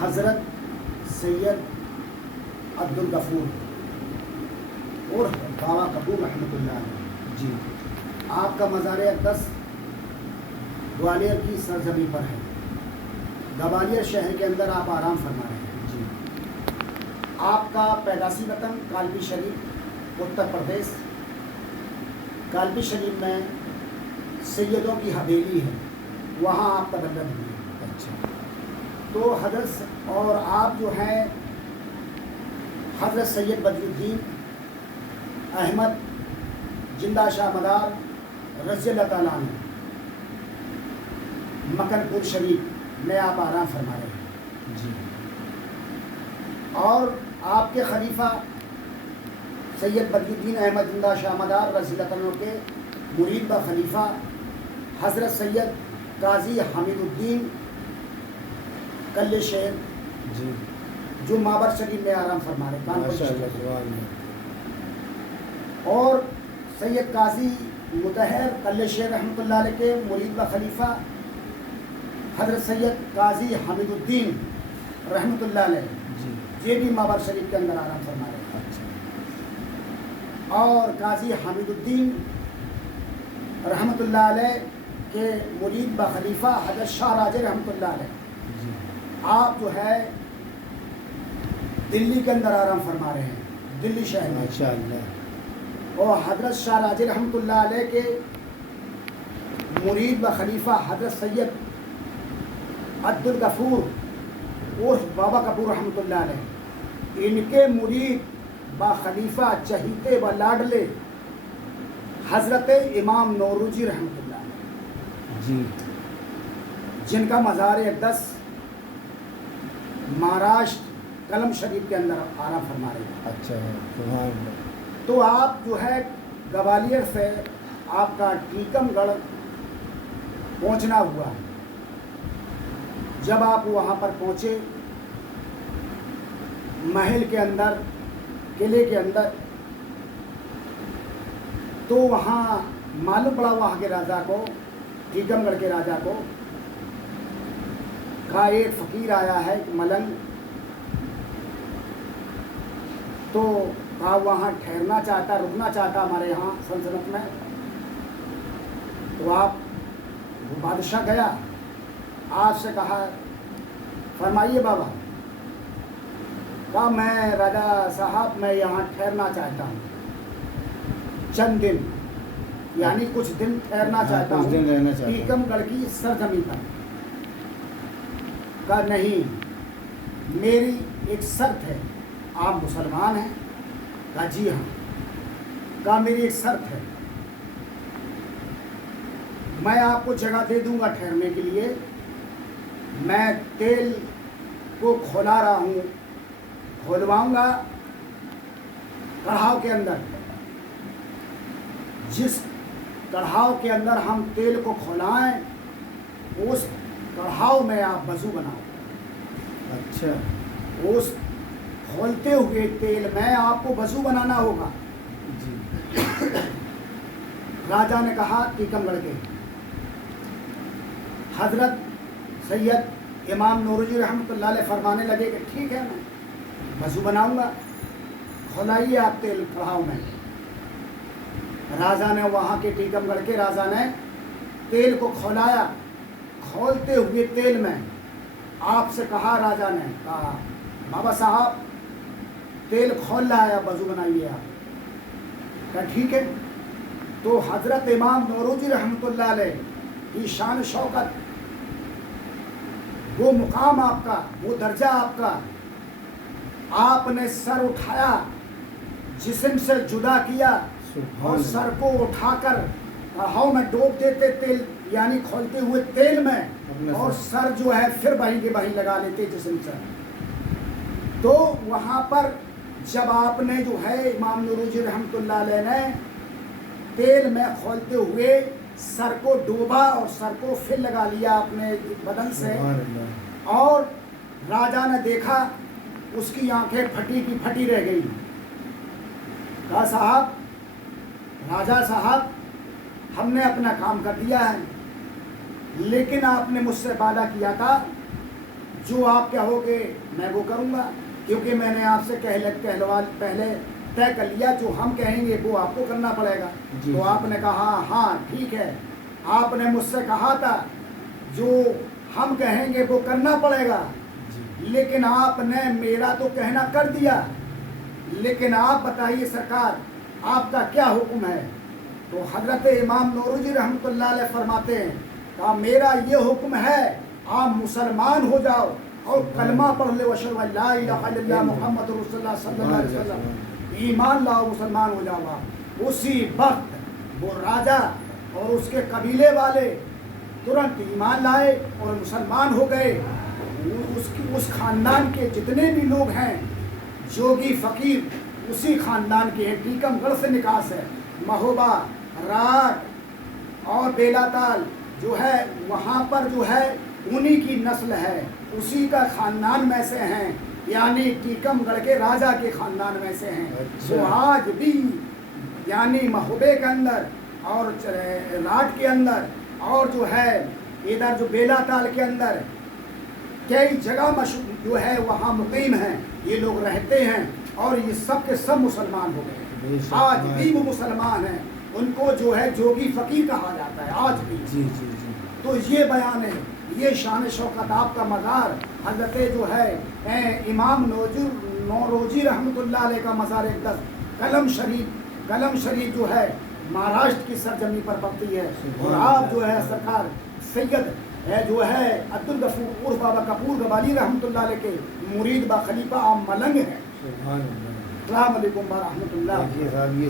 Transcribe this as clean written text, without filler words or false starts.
حضرت سید عبدالغفور اور بابا کپور رحمۃ اللہ علیہ جی آپ کا مزار اقدس گوالیر کی سرزمین پر ہے. گوالیر شہر کے اندر آپ آرام فرما رہے ہیں. جی آپ کا پیدائشی وطن کالپی شریف اتر پردیش. کالپی شریف میں سیدوں کی حویلی ہے, وہاں آپ تبلد ہوئے. اچھا. تو حضرت اور آپ جو ہیں حضرت سید بدر الدین احمد زندہ شاہ مدار رضی اللہ تعالیٰ عنہ مکن پور شریف میں آپ آرام فرما رہے ہیں. جی اور آپ کے خلیفہ سید بدر الدین احمد زندہ شاہ مدار رضی اللہ عنہ کے مرید و خلیفہ حضرت سید قاضی حمید الدین کل شہر جی جو مابر شریف میں آرام فرما رہے کانپور ماشاء شریف. اللہ سبحان اللہ. اور سید قاضی مطہر کل شہر رحمۃ اللہ علیہ کے مرید و خلیفہ حضرت سید قاضی حمید الدین رحمۃ اللہ علیہ جی یہ بھی مابر شریف کے اندر آرام فرما رہے ہیں. اچھا. اور قاضی حمید الدین رحمۃ اللہ علیہ کے مرید و خلیفہ حضرت شاہ راجہ رحمۃ اللہ علیہ جی آپ جو ہے دلی کے اندر آرام فرما رہے ہیں, دلی شہر میں. ماشاء اللہ. اور حضرت شاہ راجہ رحمۃ اللہ علیہ کے مرید و خلیفہ حضرت سید عبدالغفور اور بابا کپور رحمۃ اللہ علیہ ان کے مرید با خلیفہ چہیتے و لاڈلے حضرت امام نوروزی رحمۃ اللہ علیہ جی جن کا مزار اقدس مہاراشٹر کلم شریف کے اندر آرام فرما رہے ہیں. اچھا سبحان اللہ. تو آپ جو ہے گوالیر سے آپ کا ٹیکم گڑھ پہنچنا ہوا ہے. جب آپ وہاں پر پہنچے محل کے اندر قلعے کے اندر تو وہاں معلوم پڑا وہاں کے راجا کو ٹیکم گڑھ کے راجا کو کہا ایک فقیر آیا ہے ملنگ, تو کہا وہاں ٹھہرنا چاہتا رکنا چاہتا ہمارے یہاں سلطنت میں. تو آپ وہ بادشاہ گیا آپ سے کہا فرمائیے بابا. کہا میں راجا صاحب میں یہاں ٹھہرنا چاہتا ہوں چند دن, یعنی کچھ دن ٹھہرنا چاہتا کچھ دن رہنا چاہتا ہوں ٹیکم گڑھ کی سرزمین پر. کہا نہیں, میری ایک شرط ہے. آپ مسلمان ہیں؟ کہا جی ہاں. کہا میری ایک شرط ہے, میں آپ کو جگہ دے دوں گا ٹھہرنے کے لیے, میں تیل کو کھولا رہا ہوں, کھولواؤں گا کڑھاؤ کے اندر. جس کڑھاؤ کے اندر ہم تیل کو کھولائیں اس کڑھاؤ میں آپ وضو بناؤ. اچھا. اس کھولتے ہوئے تیل میں آپ کو وضو بنانا ہوگا. جی راجا نے کہا ٹیکم گڑھ کے حضرت سید امام نوروزی رحمۃ اللہ علیہ فرمانے لگے کہ ٹھیک ہے میں وضو بناؤں گا, کھولائیے آپ تیل کڑھاؤ میں. راجا نے وہاں کے ٹیکم گڑھ کے راجا نے تیل کو کھولایا. کھولتے ہوئے تیل میں آپ سے کہا, راجا نے کہا بابا صاحب تیل کھول لایا, وضو بنائیے آپ. کہا ٹھیک ہے. تو حضرت امام نوروزی رحمۃ اللہ علیہ کی شان شوکت, وہ مقام آپ کا, وہ درجہ آپ کا, آپ نے سر اٹھایا, جسم سے جدا کیا اور سر کو اٹھا کر کڑھاؤ میں ڈوب دیتے تیل, یعنی کھولتے ہوئے تیل میں, اور سر جو ہے پھر وہیں کے وہیں لگا لیتے جسم سے. تو وہاں پر جب آپ نے جو ہے امام نوروزی رحمۃ اللہ علیہ نے تیل میں کھولتے ہوئے سر کو ڈوبا اور سر کو پھر لگا لیا اپنے بدن سے, اور راجا نے دیکھا اس کی آنکھیں پھٹی کی پھٹی رہ گئی. کہا صاحب, راجا صاحب ہم نے اپنا کام کر دیا ہے, لیکن آپ نے مجھ سے وعدہ کیا تھا جو آپ کہو گے میں وہ کروں گا، کیونکہ میں نے آپ سے پہلے طے کر لیا، جو ہم کہیں گے وہ آپ کو کرنا پڑے گا۔ جی تو جی۔ آپ نے کہا ہاں ٹھیک ہے، آپ نے مجھ سے کہا تھا جو ہم کہیں گے وہ کرنا پڑے گا، جی لیکن آپ نے میرا تو کہنا کر دیا، لیکن آپ بتائیے سرکار آپ کا کیا حکم ہے؟ تو حضرت امام نوروزی رحمۃ اللہ علیہ فرماتے ہیں کہ میرا یہ حکم ہے آپ مسلمان ہو جاؤ اور کلمہ پڑھ لے، واشہد ان لا الہ الا اللہ محمد رسول اللہ صلی اللہ علیہ وسلم، ایمان لاؤ، مسلمان ہو جاؤ آپ۔ اسی وقت وہ راجا اور اس کے قبیلے والے ترنت ایمان لائے اور مسلمان ہو گئے۔ اس خاندان کے جتنے بھی لوگ ہیں جوگی فقیر اسی خاندان کے ہیں، ٹیکم گڑھ سے نکاس ہے، مہوبہ، راگ اور بیلا تال جو ہے وہاں پر جو ہے انہی کی نسل ہے، اسی کا خاندان میں سے ہیں، یعنی ٹیکم گڑھ کے راجا کے خاندان میں سے ہیں۔ اچھا۔ وہ آج بھی یعنی مہوبے کے اندر اور راٹ کے اندر اور جو ہے ادھر جو بیلا تال کے اندر کئی جگہ جو ہے وہاں مقیم ہیں، یہ لوگ رہتے ہیں اور یہ سب کے سب مسلمان ہو گئے، آج بھی وہ مسلمان ہیں، ان کو جو ہے جوگی فقیر کہا جاتا ہے آج بھی۔ جی جی جی۔ تو یہ بیان ہے، یہ شان شوکت آپ کا مزار حضرت جو ہے امام نوروزی رحمۃ اللہ علیہ کا مزار اقدس کلم شریف جو ہے مہاراشٹر کی سرزمین پر پڑتی ہے، اور آپ جو ہے سرکار سید جو ہے عبدالغفور عرف بابا کپور گوالی رحمۃ اللہ علیہ کے مرید با خلیفہ آپ ملنگ ہیں۔ سبحان اللہ۔ السلام علیکم ورحمۃ اللہ۔ دیکھیے صاحب یہ